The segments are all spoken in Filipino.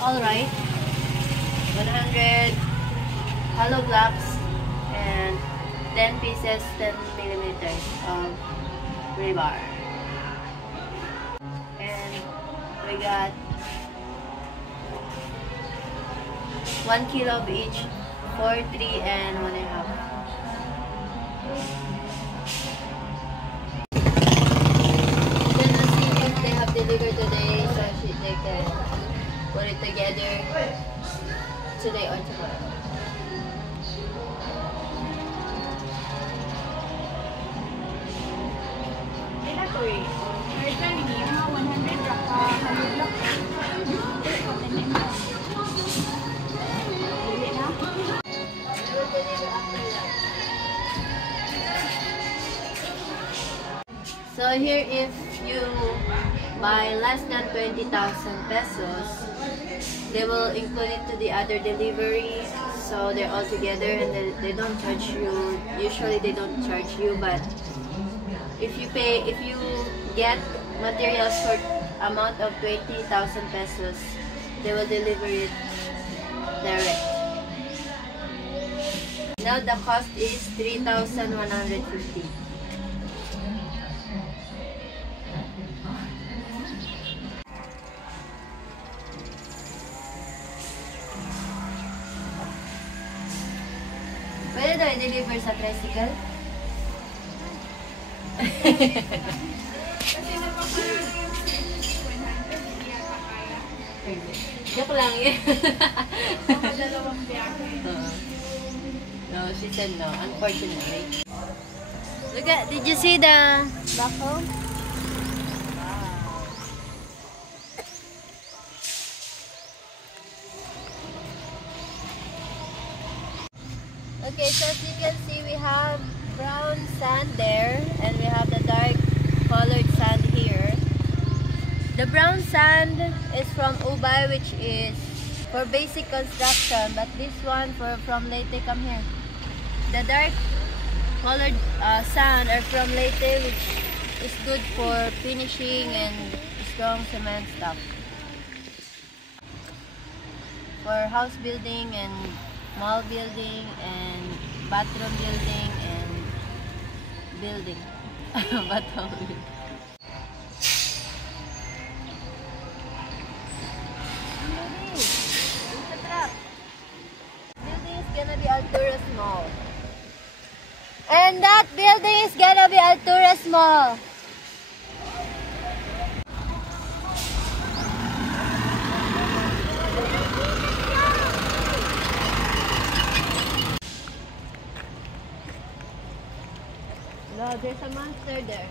alright. 100 hollow blocks and 10 pieces, 10 millimeters of rebar. And we got 1 kilo of each, 4, 3, and 1.5. Then let's see if they have delivered today, so they can put it together today or tomorrow. So here, if you buy less than 20,000 pesos, they will include it to the other delivery. So they're all together and they don't charge you. Usually they don't charge you, but if you get materials for amount of 20,000 pesos, they will deliver it direct. Now the cost is 3,150. Pwede daw i-deliver sa tricycle? Joke lang yun. No, she said no, unfortunately. Look at, did you see the backhoe? Okay, so as you can see, we have brown sand there and we have the dark colored sand here. The brown sand is from Ubay, which is for basic construction, but this one from Leyte. Come here. The dark colored sand are from Leyte, which is good for finishing and strong cement stuff. For house building and mall building and bathroom building and building. Bathroom building. Building is gonna be Alturas Mall. And that building is gonna be Alturas Mall. No, there's a monster there.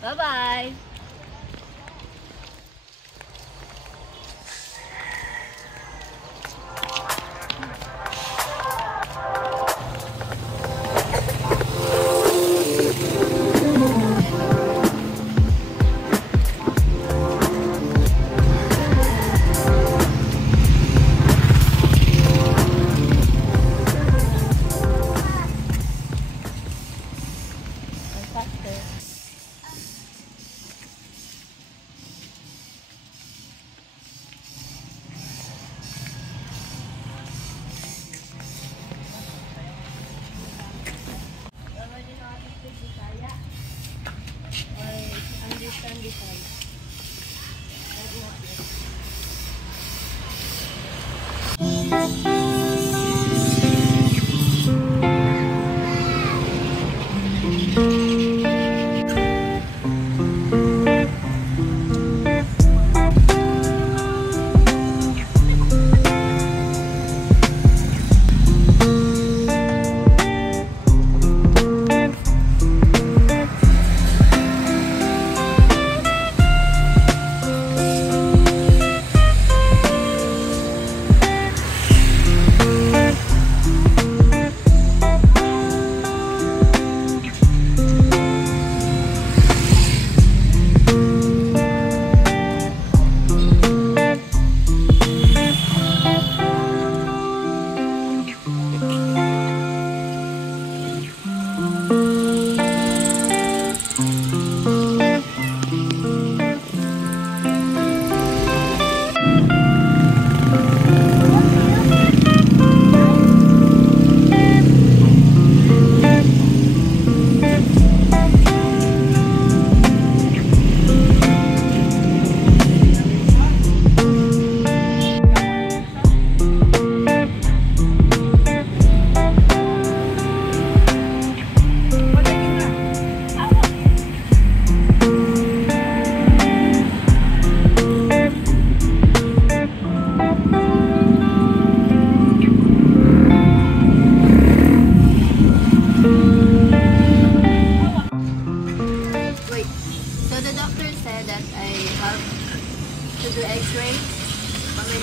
Bye-bye.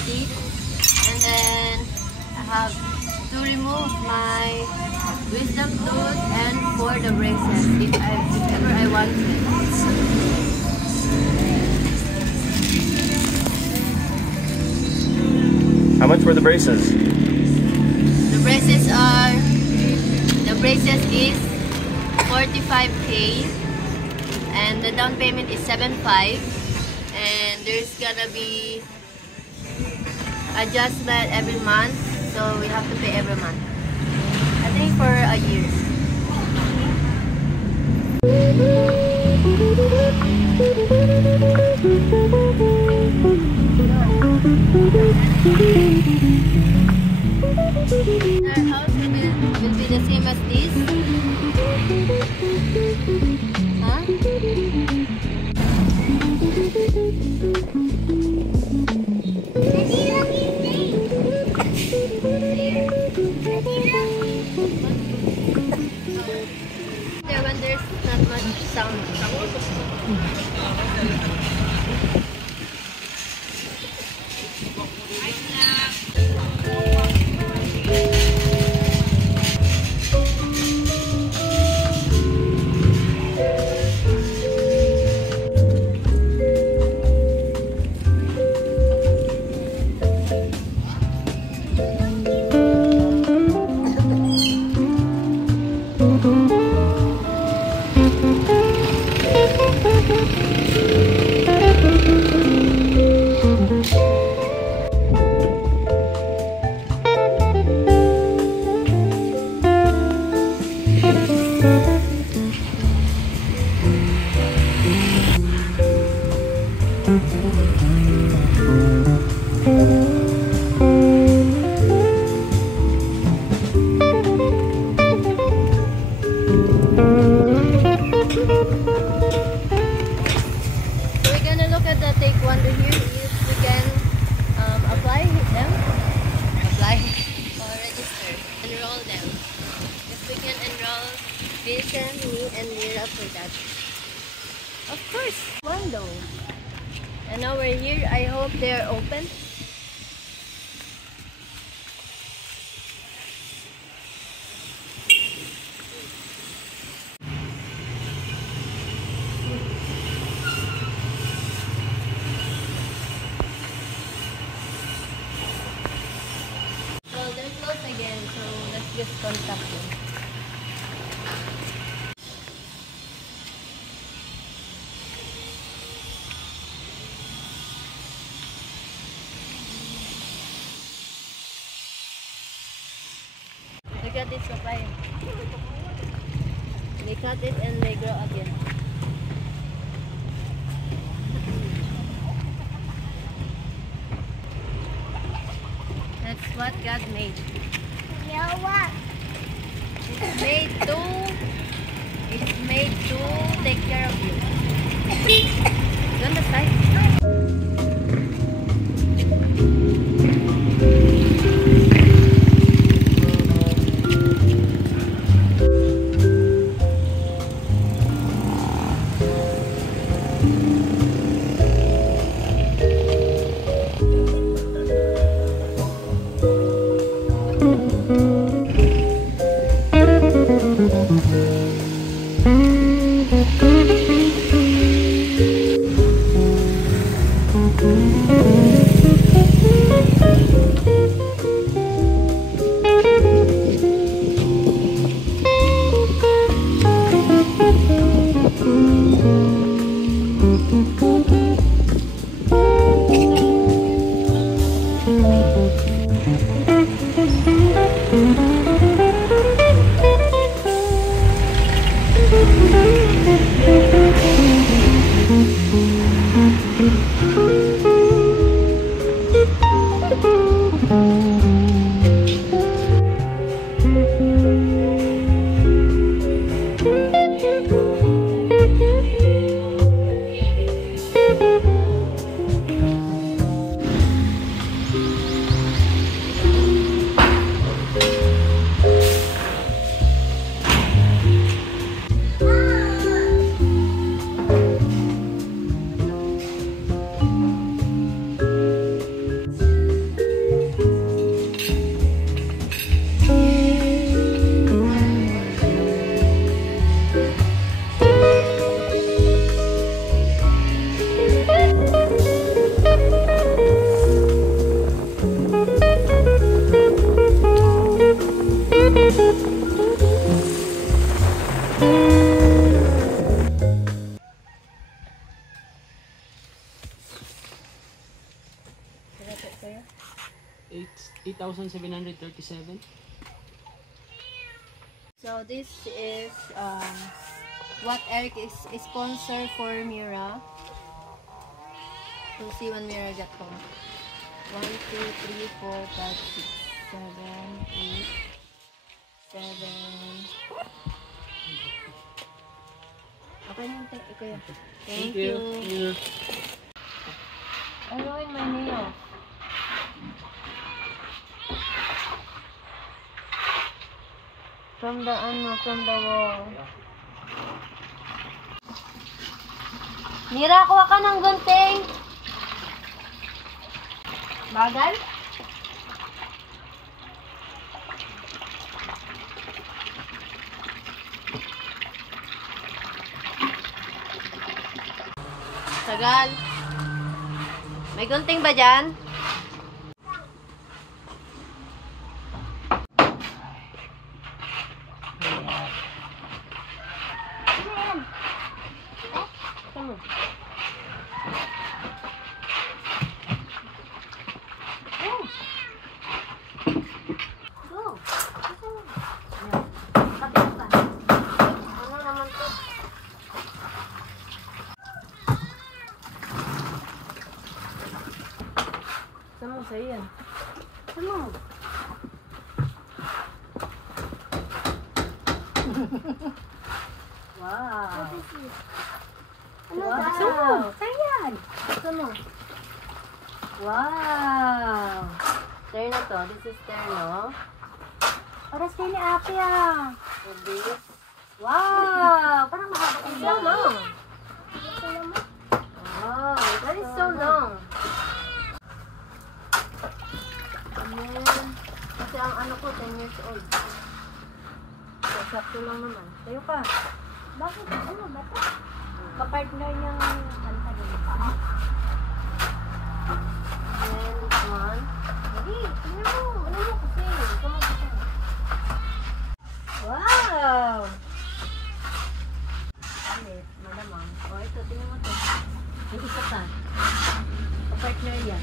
teeth. And then I have to remove my wisdom tooth and for the braces if ever I want it. How much were the braces? The braces is 45K and the down payment is 7.5, and there's gonna be adjustment every month, so we have to pay every month. I think for a year. Our house will be the same as this. Huh? There when there's not much sound. Taekwondo here if we can apply or register, enroll them. If we can enroll Vision, me, and Mira for that. Of course, Taekwondo. And now we're here. I hope they're open. Again, so let's just contact them. Look at this papaya. They cut it and they grow again. That's what God made. What? It's made to take care of you. You understand? 8,737. So this is what Eric is sponsor for Mira. We'll see when Mira get home. 1, 2, 3, 4, 5, 6, 7, 8, 7. Okay na ito, kuya. Thank you. I'm doing my nails. From the wall. Mira, kuha ka ng gunting. Bagal? Tagal. May gunting ba dyan? Come on. Go. Kapit pa. Ano naman to? Sama sa'yo yan. Sama. Wow. Ano wow. Wow. Sa'yan. Sama. Wow. Terno to. This is terno. Oras kayo ni Ate ah. And this. Wow. Parang mahaba ko. So long. Wow. That is so long. Kasi ang ano ko, 10 years old. So, sakto lang naman. Tayo ka. Bakit? Ano ba ito? Kapartner niyang kanta din. And this one. Hindi, tingnan mo. Ano mo kasi? Come on. Wow! Alit, malamang. O, ito, tingnan mo ito. May isa pa. Kapartner yan.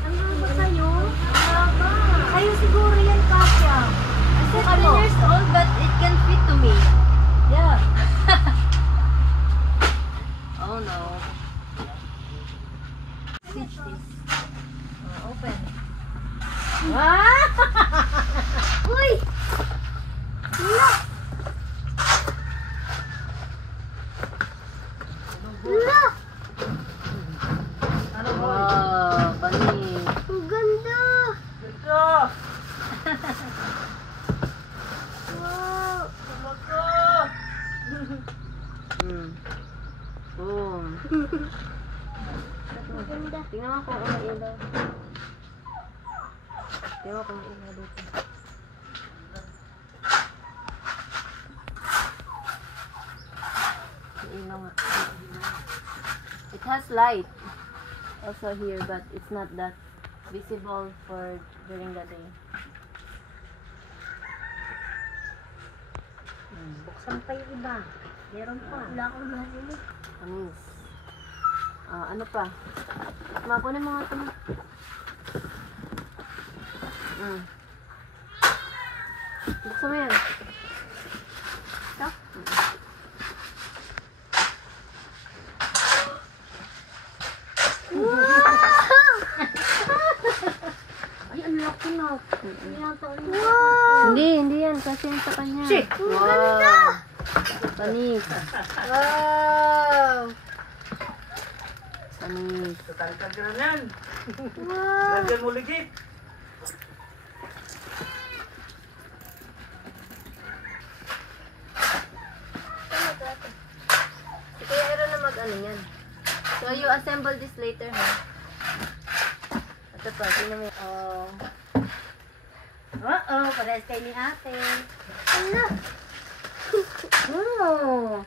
Ang haba sa'yo? Ang haba. Sa'yo siguro yan, Kasya. I said 10 years old, but it can fit to me. Yeah. Oh no. Stitch this. Oh, open. Wow! Uy! Look! Look! Wow, panis. Ang ganda! Ganda! Wow! Talaga! Boom! Maganda. Tingnan mo kung ano ilaw. Tingnan mo kung ilaw dito. Ilaw nga. It has light also here, but it's not that visible for during the day. Buksan pa yung iba. Meron pa. Wala akong narinig. Anis. Ano pa? Mapunin mo nga ito. Buksan mo yan. Ito? Ay, ang laki na. Wow! Hindi yan. Kasi yan sa kanya. Wow! Panis. Wow! Panis. Tatangkad ka na yan. Wow! Lagyan mo ligit. Si Kuya Aaron na mag-ano yan. So, you assemble this later, ha? Ito pa, tingnan mo. Oo, parehas kayo ni ate. Ano? Oh.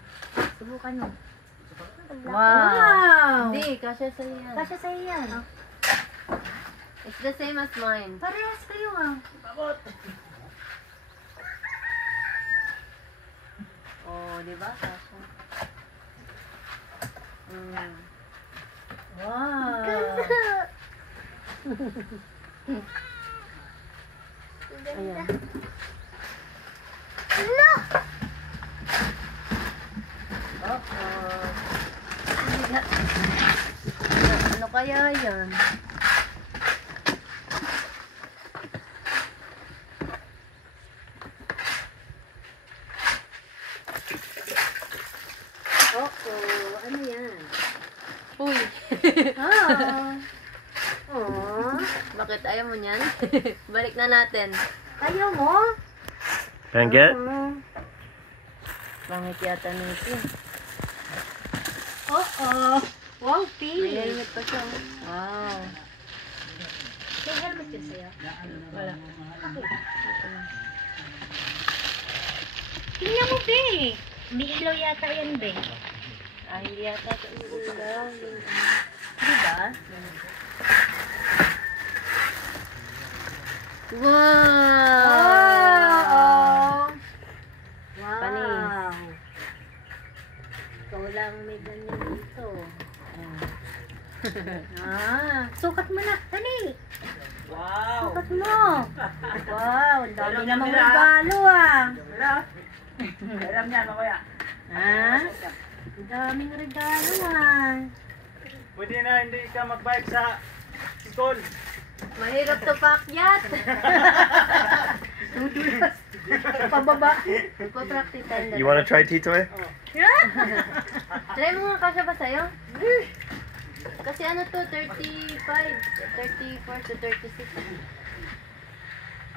Subukan mo. Wow! Hindi, kasya sa'yo yan. Kasya sa'yo yan. It's the same as mine. Parehas kayo ah. Bakot! Oh, di ba? Kasya. Wow! Ayan. No! Ano kaya yan? Ano yan? Uy! Oh. Oh. Bakit ayaw mo niyan? Balik na natin. Ayaw mo? Panget? Pangit yata nito. Oo. Wow, May Pete. helmet pa siya. Wow. May helmet yun sa'yo? Wala. Tingnan mo, Be. May hello yata yan, Be. Ay, hindi yata ito uulaw. Diba? Wow! Wow. Panis. Ikaw lang may ganyan dito. Sukat mo na. Dali. Wow! Sukat mo. Wow, ang dami namang regalo ah. Alam niya, mamaya. Ha? Ang daming regalo ah. Pwede na hindi ka mag-bike sa school. Mahirap to pakyat. Dudulas. Pababa. Magpa-practical na. You want to try Titoy? Try mo nga kasya ba sa'yo? Kasi ano to, 35, 34 to 36.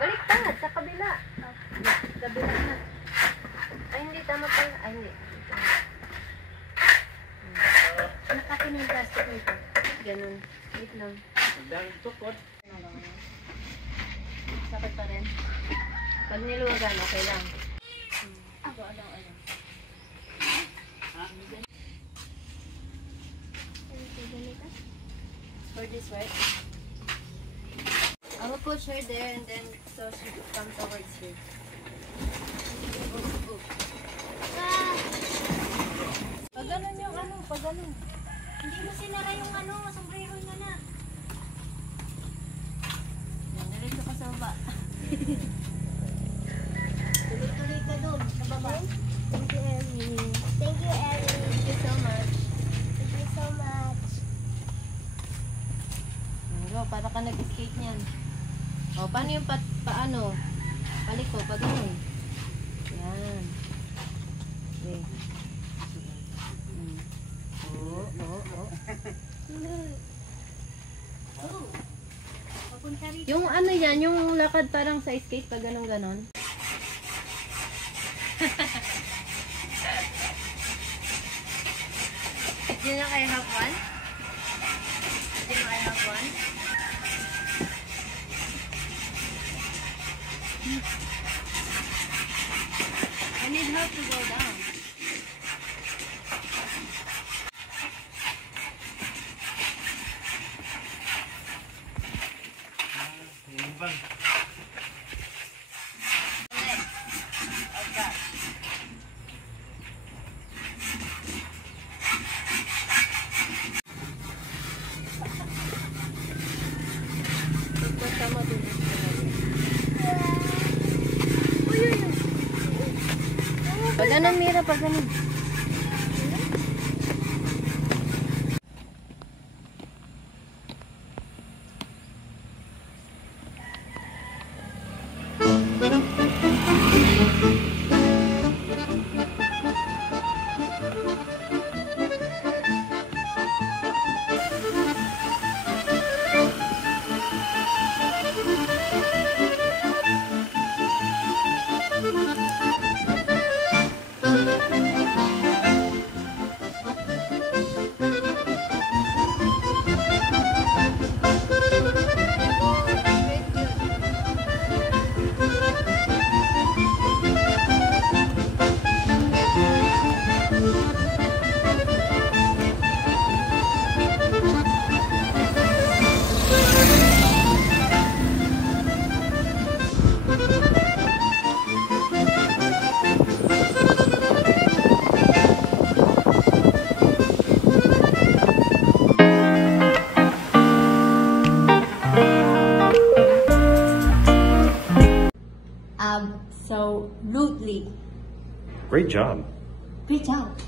Baliktad, sa kabila. Kabila na. Ay, hindi, tama pala. Ay, hindi. Nakati na yung plastic nito. Ganun. Wait lang. Dahil tukod. Sakit pa rin. Pag niluwagan, okay lang. For this, right? I will push her there and then so she will come towards here. Pag ganun yung ano, pag ganun. Hindi mo sinara yung sombrero niya na. Yan, diretso ka sa baba. Tuloy-tuloy ka doon, sa baba. Thank you, Ellie. Thank you, Ellie. Thank you so much. Thank you so much. Go, para ka nag-skate niyan. O, paano yung paano? Paliko, pag ganun. Yan. Okay. Papunta rito. Yung ano yan, yung lakad parang sa skate, pag ganun ganon. Did na kayo have one? Did na kayo have one? I need help to go down. Tama dun. Pag anong mira, pag ganun. Great job. Great job.